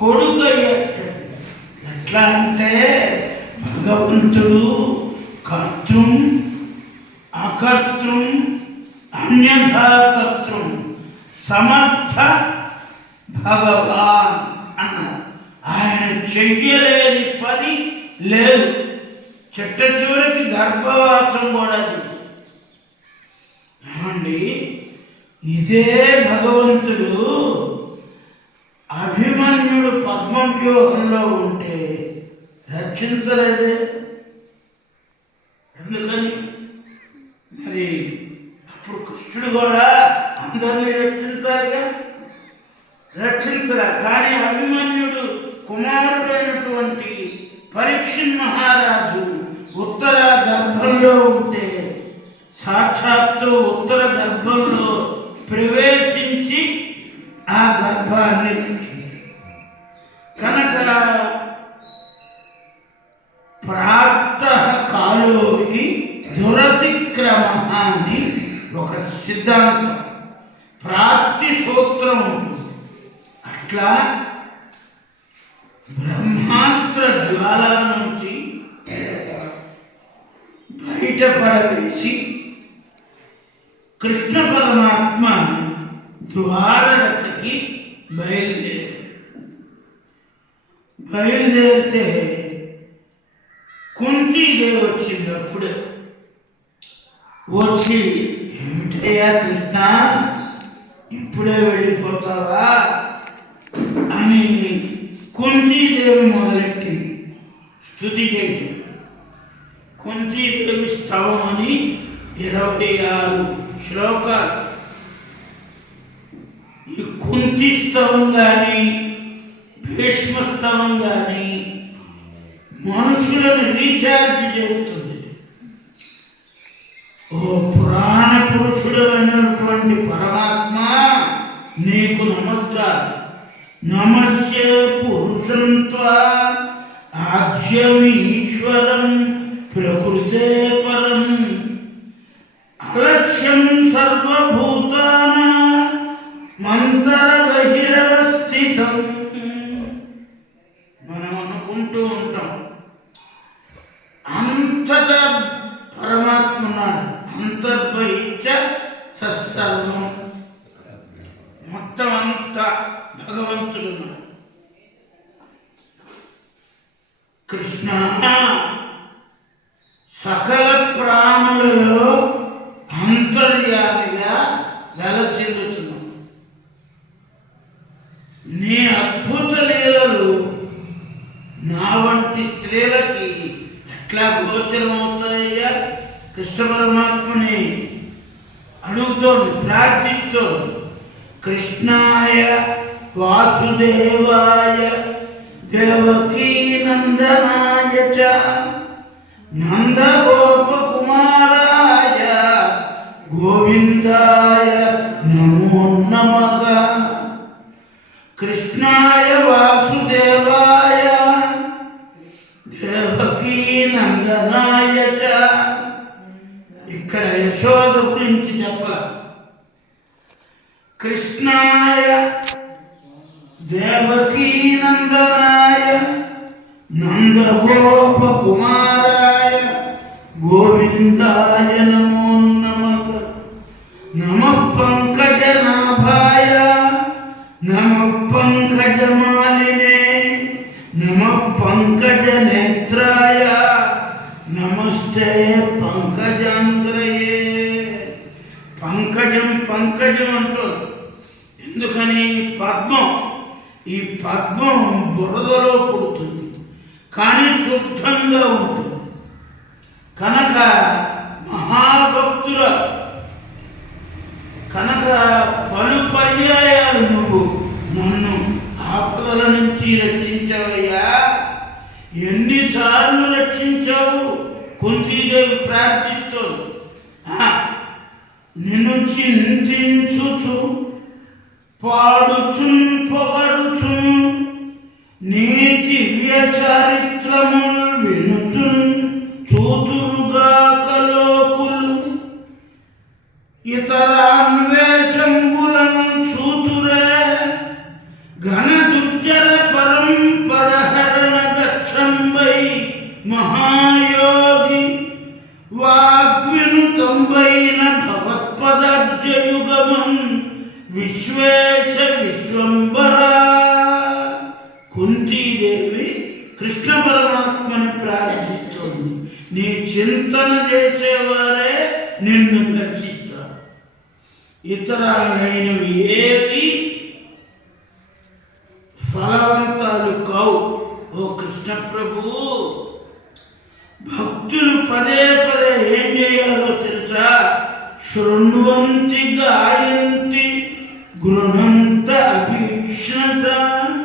కొడుకు అయ్యాడు. ఎట్లా అంటే భగవంతుడు కర్తృం అకర్తృం అన్యథా కర్తృం సమర్థ భగవాన్ అన్నారు. ఆయన చెయ్యలేని పని లేదు. చిట్ట చివరికి గర్భవాసం కూడా లేదు. ఏమండి, ఇదే భగవంతుడు అభిమన్యుడు పద్మవ్యూహంలో ఉంటే రక్షించలేదే. ఎందుకని? మరి అప్పుడు కృష్ణుడు కూడా అందరినీ రక్షించాలిగా, రక్షించరా. కానీ అభిమన్యుడు కుమారుడైనటువంటి పరీక్షిత్ మహారాజు ఉత్తర గర్భంలో ఉంటే సాక్షాత్తు ఉత్తర గర్భంలో ప్రవేశించి ఆ గర్భాన్ని రక్షించాడు. కనుక ప్రాప్తః కాలో హి దురతిక్రమః అని ఒక సిద్ధాంతం, ప్రాప్తి సూత్రం ఉంటుంది. అట్లా బ్రహ్మాస్త్ర జ్వాలల నుంచి బయటపడవేసి కృష్ణ పరమాత్మ ద్వారకకి బయలుదేరితే కుంతీదేవి వచ్చింది. అప్పుడే వచ్చి, ఏమిటయ్యా కృష్ణ, ఇప్పుడే వెళ్ళిపోతావా అని కుంతీదేవి మొదలెట్టింది స్తుతి చేయటం. కుంతీదేవి స్తవం అని 26 శ్లోకాలు. ఈ కుంతి స్తవం కానీ భీష్మ స్తవం కానీ మనుషులను రీఛార్జ్ చేస్తుంది. ఓ పురాణ పురుషుడు అయినటువంటి పరమాత్మ, నీకు నమస్కారం. నమస్య పురుషం త్వా ఆజ్యమీశ్వరం ప్రకృతే పరం అలక్ష్యం సర్వభూతానాం మంతర బహిరవస్థితం. మనం అనుకుంటూ ఉంటాం అంతటా పరమాత్మ ఉన్నాడు, అంతర్బహిష్ట సర్వం, మొత్తం అంతా భగవంతుడు ఉన్నాడు. కృష్ణ సకల ప్రాణులలో అంతర్యామిగా వెలసిల్లుతున్నాడు. నీ అద్భుత లీలలు నా వంటి స్త్రీలకి ఎట్లా గోచరమవుతాయ్యా? కృష్ణ పరమాత్మని అడుగుతోంది, ప్రార్థిస్తోంది. కృష్ణాయ వాసుదేవాయ దేవకీ నందనాయ చ నందగోపకుమారాయ గోవిందాయ నమో నమః. కృష్ణాయ వాసుదేవాయ దేవకీ నందనాయ చ. ఇక్కడ యశోద గురించి చెప్పాల. కృష్ణాయ దేవకీ నందనాయ నందగోపకుమారాయ గోవిందాయ నమో నమః. నమః పంకజనాభాయ నమః పంకజమాలినే నమః పంకజనేత్రాయ నమస్తే పంకజాంగ్రయే. పంకజం పంకజం అంటారు. ఎందుకని? పద్మం. ఈ పద్మం బురదలో పుడుతుంది కానీ శుద్ధంగా ఉంటుంది. కనుక మహాభక్తుల కనుక పలు పర్యాయాలు నువ్వు నన్ను ఆపదల నుంచి రక్షించావయ్యా. ఎన్నిసార్లు రక్షించావు? కుంతీదేవి ప్రార్థిస్తోంది. నిన్ను చింతించుచు పాడుచున్ పొగడుచున్ నీ దివ్య చారిత్రముల్ వినుచున్ చూతురుగాక లోకులు ఇతరాన్వేషంబులను చూతురే ఘన దుర్జర పర విశ్వేశ విశ్వంబర. కుంతీదేవి కృష్ణ పరమాత్మని ప్రార్థిస్తుంది. నీ చింతన చేసేవారే నిన్ను దర్శిస్తారు. ఇతరాలైనవి ఏవి ఫలవంతాలు కావు. ఓ కృష్ణ ప్రభు, భక్తులు పదే పదే ఏం చేయాలో తెలుసా? శృణ్వంతి గాయంతి గృహంతి